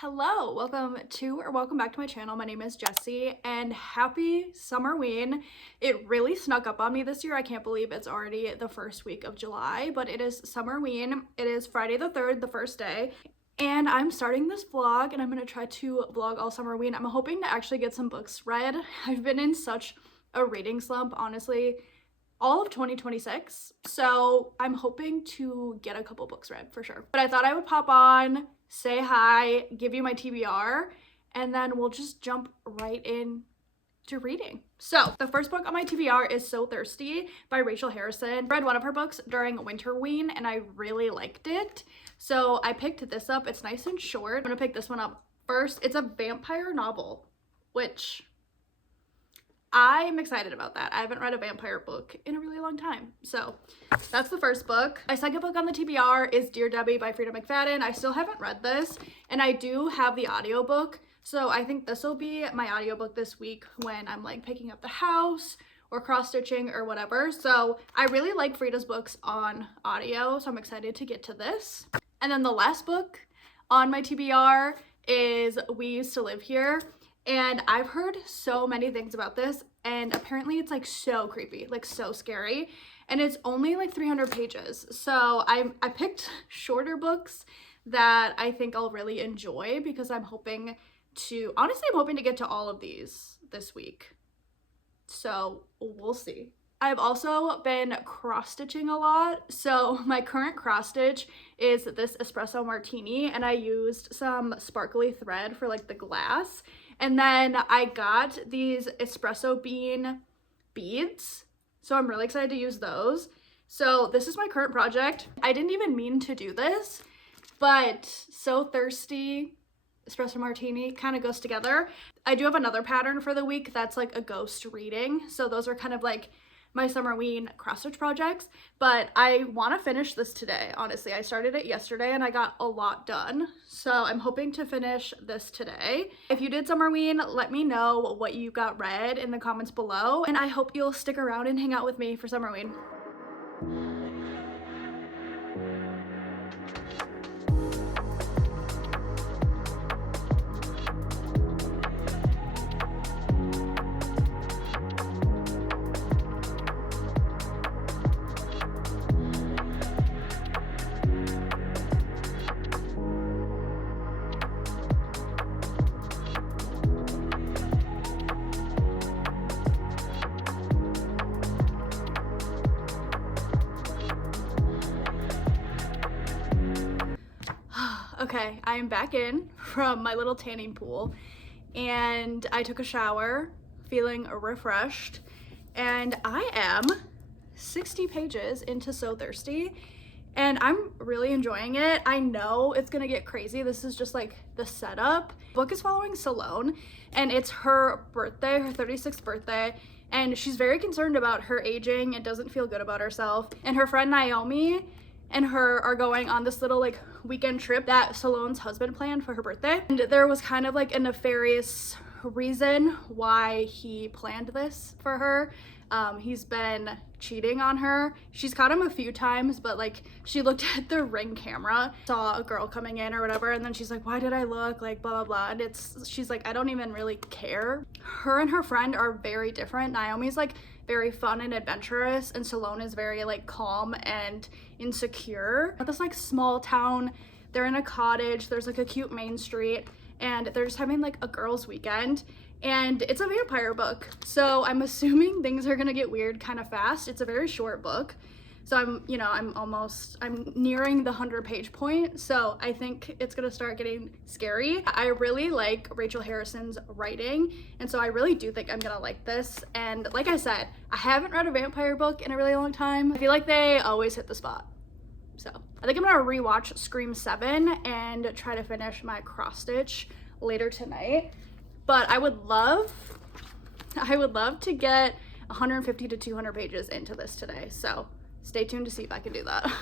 Hello, welcome back to my channel. My name is Jessie and happy Summerween. It really snuck up on me this year. I can't believe it's already the first week of July, but it is Summerween. It is Friday the 3rd, the first day. And I'm starting this vlog and I'm gonna try to vlog all Summerween. I'm hoping to actually get some books read. I've been in such a reading slump, honestly, all of 2026. So I'm hoping to get a couple books read for sure. But I thought I would pop on, say hi, give you my TBR, and then we'll just jump right in to reading. So the first book on my TBR is So Thirsty by Rachel Harrison. I read one of her books during Winterween and I really liked it. So I picked this up. It's nice and short. I'm gonna pick this one up first. It's a vampire novel, which I'm excited about that. I haven't read a vampire book in a really long time. So that's the first book. My second book on the TBR is Dear Debbie by Frida McFadden. I still haven't read this and I do have the audiobook. So I think this will be my audiobook this week when I'm like picking up the house or cross-stitching or whatever. So I really like Frida's books on audio. So I'm excited to get to this. And then the last book on my TBR is We Used to Live Here. And I've heard so many things about this and apparently it's like so creepy, like so scary. And it's only like 300 pages. So I picked shorter books that I think I'll really enjoy because I'm hoping to get to all of these this week. So we'll see. I've also been cross-stitching a lot. So my current cross-stitch is this espresso martini and I used some sparkly thread for like the glass. And then I got these espresso bean beads. So I'm really excited to use those. So this is my current project. I didn't even mean to do this, but So Thirsty, espresso martini kind of goes together. I do have another pattern for the week that's like a ghost reading. So those are kind of like my Summerween cross-stitch projects, but I want to finish this today. Honestly, I started it yesterday and I got a lot done. So I'm hoping to finish this today. If you did Summerween, let me know what you got read in the comments below. And I hope you'll stick around and hang out with me for Summerween. Okay, I am back in from my little tanning pool and I took a shower feeling refreshed and I am 60 pages into So Thirsty and I'm really enjoying it. I know it's gonna get crazy. This is just like the setup. The book is following Salone and it's her birthday, her 36th birthday, and she's very concerned about her aging and doesn't feel good about herself. And her friend Naomi and her are going on this little like weekend trip that Salone's husband planned for her birthday. And there was kind of like a nefarious reason why he planned this for her. He's been cheating on her. She's caught him a few times, but like she looked at the Ring camera, saw a girl coming in or whatever, and then she's like, why did I look, like blah blah blah, and she's like, I don't even really care. Her and her friend are very different. Naomi's like very fun and adventurous and Salone is very like calm and insecure. At this like small town, they're in a cottage, there's like a cute main street and they're just having like a girls' weekend and it's a vampire book. So I'm assuming things are gonna get weird kind of fast. It's a very short book. So I'm nearing the 100-page point. So I think it's gonna start getting scary. I really like Rachel Harrison's writing. And so I really do think I'm gonna like this. And like I said, I haven't read a vampire book in a really long time. I feel like they always hit the spot. So I think I'm gonna rewatch Scream 7 and try to finish my cross stitch later tonight. But I would love to get 150 to 200 pages into this today. So stay tuned to see if I can do that.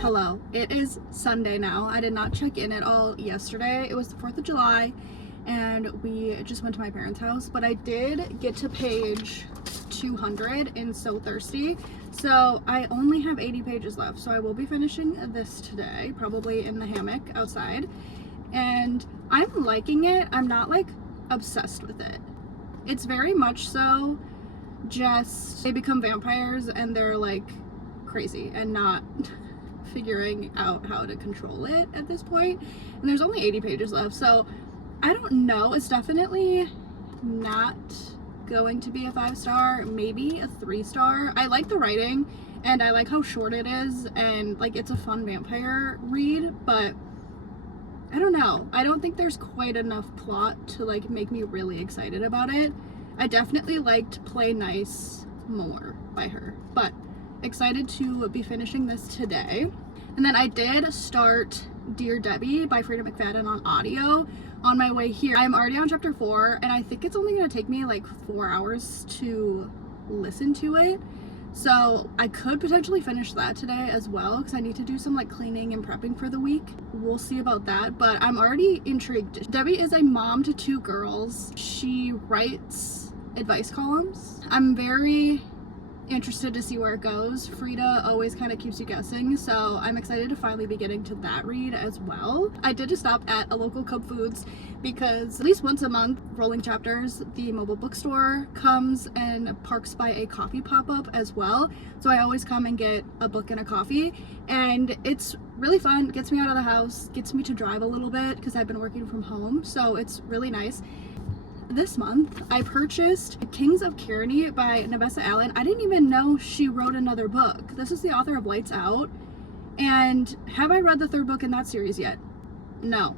Hello, it is Sunday now. I did not check in at all yesterday. It was the 4th of July and we just went to my parents' house, but I did get to page 200 in So Thirsty. So I only have 80 pages left. So I will be finishing this today, probably in the hammock outside. And I'm liking it. I'm not like obsessed with it. It's very much so just they become vampires and they're like crazy and not figuring out how to control it at this point. And there's only 80 pages left, so I don't know. It's definitely not going to be a 5-star, maybe a 3-star. I like the writing and I like how short it is, and like it's a fun vampire read, but I don't know. I don't think there's quite enough plot to like make me really excited about it. I definitely liked Play Nice more by her, but excited to be finishing this today. And then I did start Dear Debbie by Frida McFadden on audio on my way here. I'm already on chapter 4 and I think it's only going to take me like 4 hours to listen to it. So I could potentially finish that today as well because I need to do some like cleaning and prepping for the week. We'll see about that, but I'm already intrigued. Debbie is a mom to 2 girls. She writes advice columns. I'm very interested to see where it goes. Frida always kind of keeps you guessing, so I'm excited to finally be getting to that read as well. I did just stop at a local Cub Foods because at least once a month, Rolling Chapters, the mobile bookstore, comes and parks by a coffee pop-up as well. So I always come and get a book and a coffee, and it's really fun. It gets me out of the house, gets me to drive a little bit because I've been working from home, so it's really nice. This month, I purchased Kings of Tyranny by Nevessa Allen. I didn't even know she wrote another book. This is the author of Lights Out. And have I read the 3rd book in that series yet? No.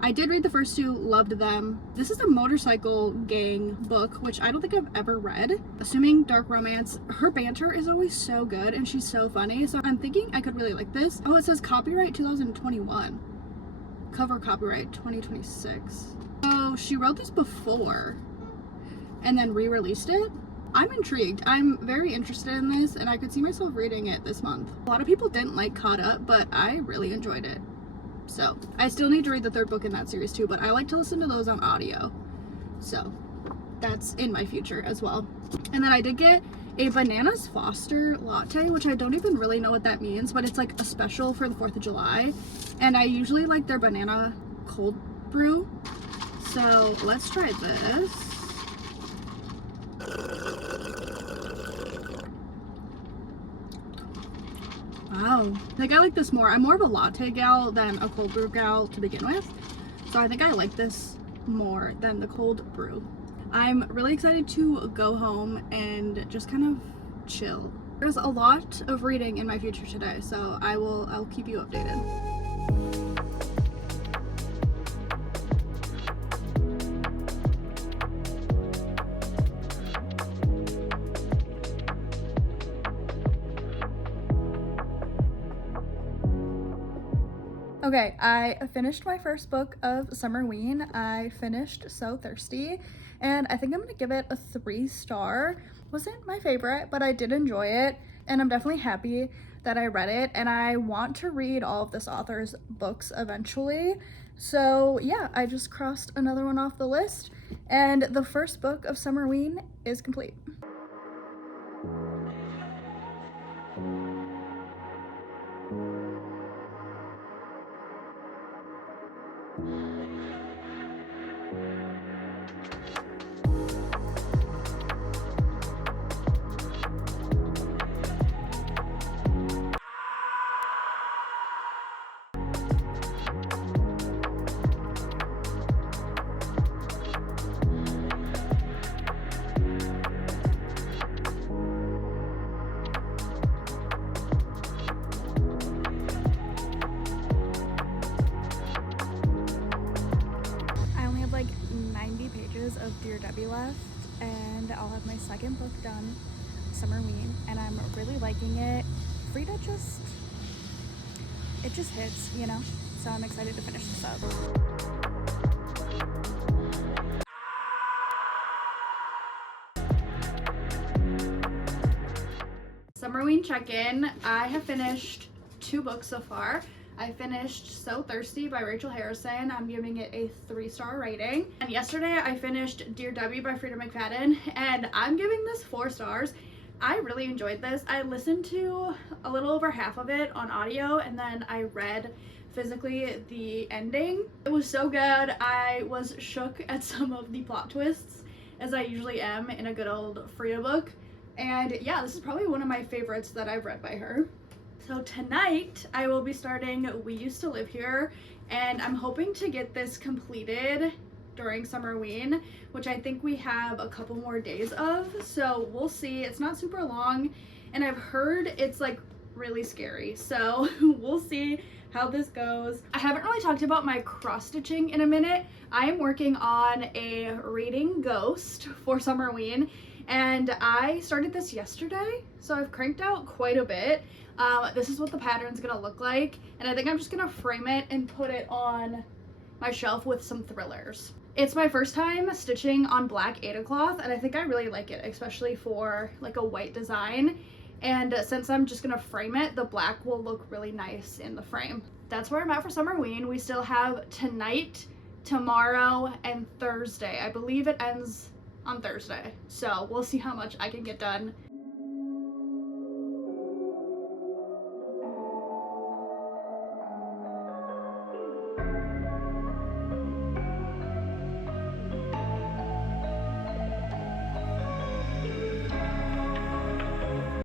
I did read the first 2, loved them. This is a motorcycle gang book, which I don't think I've ever read. Assuming dark romance. Her banter is always so good and she's so funny. So I'm thinking I could really like this. Oh, it says copyright 2021. Cover copyright 2026. So she wrote this before and then re-released it. I'm intrigued. I'm very interested in this and I could see myself reading it this month. A lot of people didn't like Caught Up, but I really enjoyed it. So I still need to read the 3rd book in that series too, but I like to listen to those on audio. So that's in my future as well. And then I did get a Bananas Foster latte, which I don't even really know what that means, but it's like a special for the 4th of July. And I usually like their banana cold brew. So let's try this. Wow, I think I like this more. I'm more of a latte gal than a cold brew gal to begin with. So I think I like this more than the cold brew. I'm really excited to go home and just kind of chill. There's a lot of reading in my future today, so I'll keep you updated. Okay, I finished my first book of Summerween. I finished So Thirsty, and I think I'm gonna give it a 3-star. Wasn't my favorite, but I did enjoy it, and I'm definitely happy that I read it, and I want to read all of this author's books eventually. So yeah, I just crossed another one off the list, and the first book of Summerween is complete. Of Dear Debbie left, and I'll have my second book done, Summerween, and I'm really liking it. Frida it just hits, you know? So I'm excited to finish this up. Summerween check-in. I have finished 2 books so far. I finished So Thirsty by Rachel Harrison. I'm giving it a 3-star rating. And yesterday I finished Dear Debbie by Frida McFadden, and I'm giving this 4 stars. I really enjoyed this. I listened to a little over half of it on audio, and then I read physically the ending. It was so good. I was shook at some of the plot twists, as I usually am in a good old Frida book. And yeah, this is probably one of my favorites that I've read by her. So tonight I will be starting We Used to Live Here, and I'm hoping to get this completed during Summerween, which I think we have a couple more days of, so we'll see. It's not super long, and I've heard it's like really scary, so we'll see how this goes. I haven't really talked about my cross stitching in a minute. I am working on a reading Ghost for Summerween, and I started this yesterday, so I've cranked out quite a bit. This is what the pattern's gonna look like, and I think I'm just gonna frame it and put it on my shelf with some thrillers. It's my first time stitching on black Aida cloth, and I think I really like it, especially for like a white design. And since I'm just gonna frame it, the black will look really nice in the frame. That's where I'm at for Summerween. We still have tonight, tomorrow, and Thursday. I believe it ends on Thursday, so we'll see how much I can get done